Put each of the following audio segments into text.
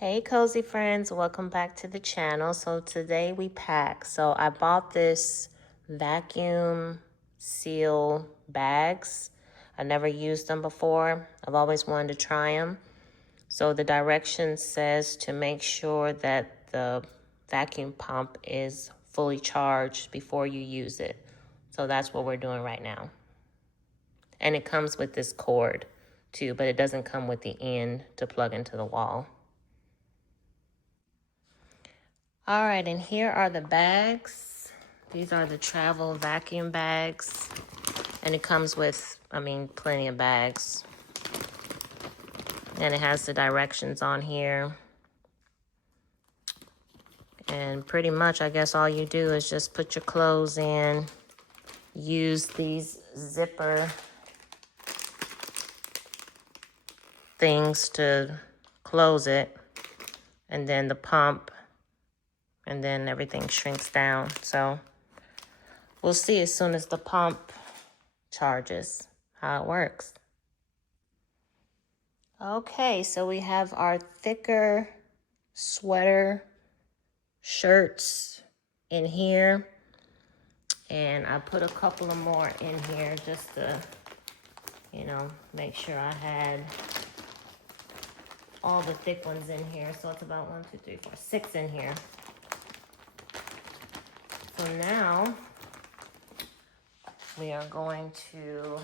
Hey cozy friends, welcome back to the channel. So today we pack. So I bought this vacuum seal bags. I never used them before. I've always wanted to try them. So the directions says to make sure that the vacuum pump is fully charged before you use it. So that's what we're doing right now. And it comes with this cord too, but it doesn't come with the end to plug into the wall. All right, and here are the bags. These are the travel vacuum bags. And it comes with, plenty of bags. And it has the directions on here. And pretty much, I guess all you do is just put your clothes in, use these zipper things to close it, and then the pump, and then everything shrinks down. So we'll see as soon as the pump charges how it works. Okay, so we have our thicker sweater shirts in here, and I put a couple of more in here just to, make sure I had all the thick ones in here. So it's about 1, 2, 3, 4, 6 in here. So now we are going to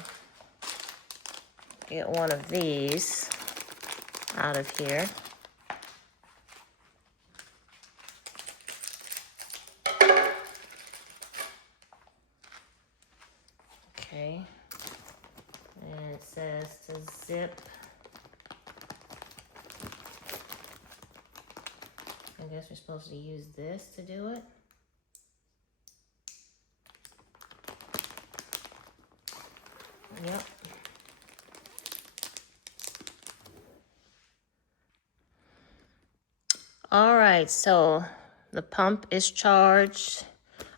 get one of these out of here. Okay. And it says to zip. I guess we're supposed to use this to do it. Yep. All right, so the pump is charged.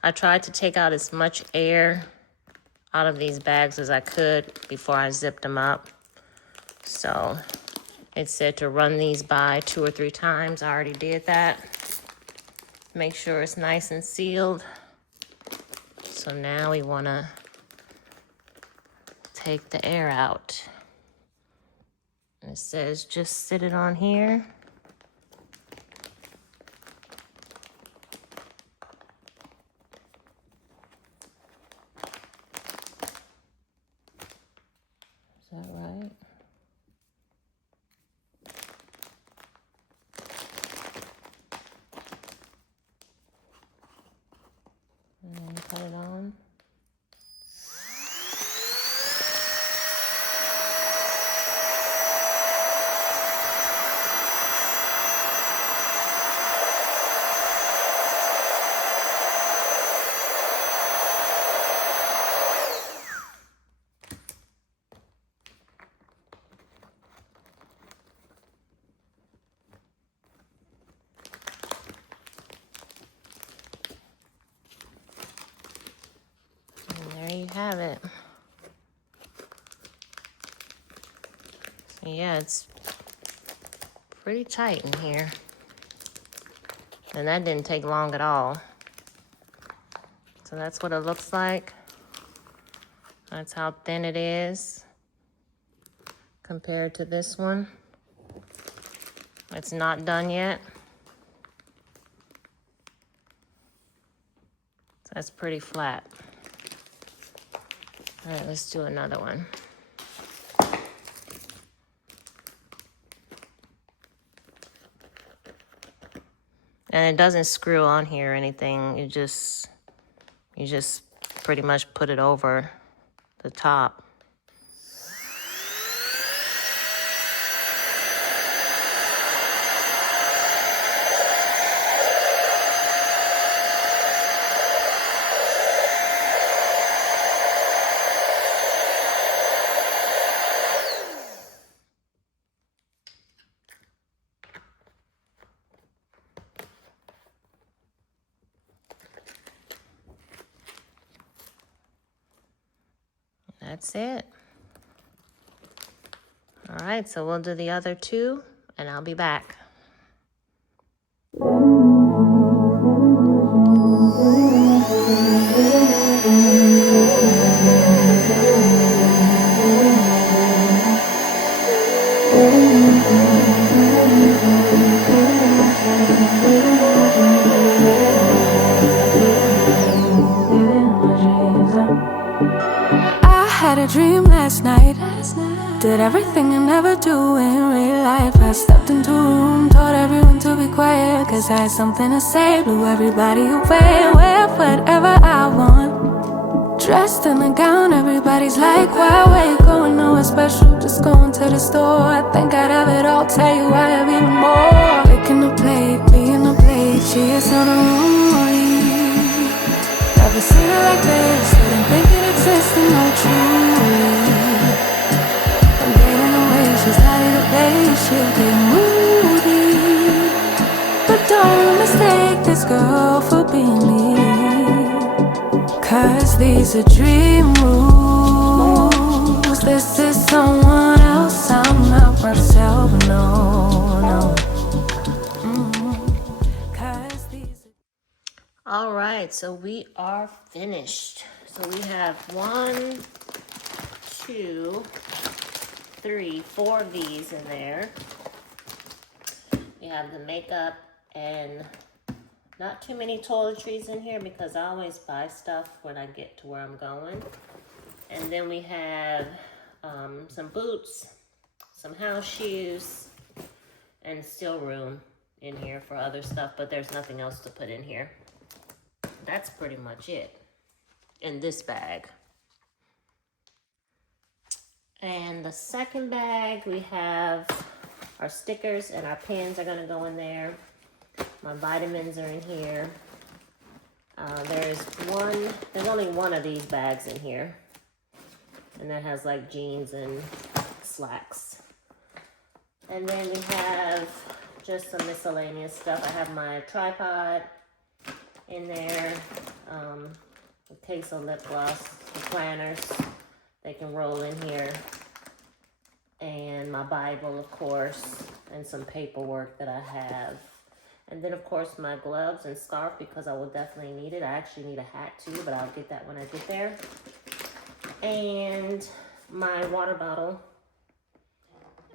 I tried to take out as much air out of these bags as I could before I zipped them up. So it said to run these by 2 or 3 times. I already did that. Make sure it's nice and sealed. So now we want to take the air out. And it says just sit it on here. Is that right? And then put it on. And there you have it. So yeah, it's pretty tight in here. And that didn't take long at all. So that's what it looks like. That's how thin it is compared to this one. It's not done yet. So that's pretty flat. All right, let's do another one. And it doesn't screw on here or anything. You just pretty much put it over the top. That's it. All right, so we'll do the other 2, and I'll be back. a dream last night. Did everything I never do in real life. I stepped into a room, told everyone to be quiet, cause I had something to say. Blew everybody away, wear whatever I want. Dressed in a gown, everybody's like, why you going nowhere special? Just going to the store. I think I'd have it all, tell you I have even more. Picking a plate, being a plate, she is on a room. Never seen it like this, didn't think it existed, no truly. I'm getting away, she's not in a place, she'll get moody. But don't mistake this girl for being me, cause these are dream rules. This is someone else, I'm not myself, no. All right, so we are finished. So we have 1, 2, 3, 4 of these in there. We have the makeup and not too many toiletries in here because I always buy stuff when I get to where I'm going. And then we have some boots, some house shoes, and still room in here for other stuff, but there's nothing else to put in here. That's pretty much it in this bag. And the second bag, we have our stickers and our pens are gonna go in there. My vitamins are in here. There's only one of these bags in here. And that has like jeans and slacks. And then we have just some miscellaneous stuff. I have my tripod in there, a case of lip gloss, the planners, they can roll in here, and my Bible, of course, and some paperwork that I have. And then, of course, my gloves and scarf because I will definitely need it. I actually need a hat too, but I'll get that when I get there. And my water bottle.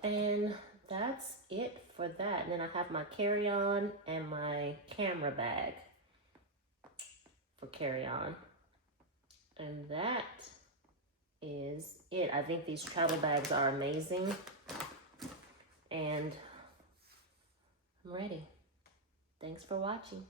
And that's it for that. And then I have my carry-on and my camera bag for carry-on. And that is it. I think these travel bags are amazing. And I'm ready. Thanks for watching.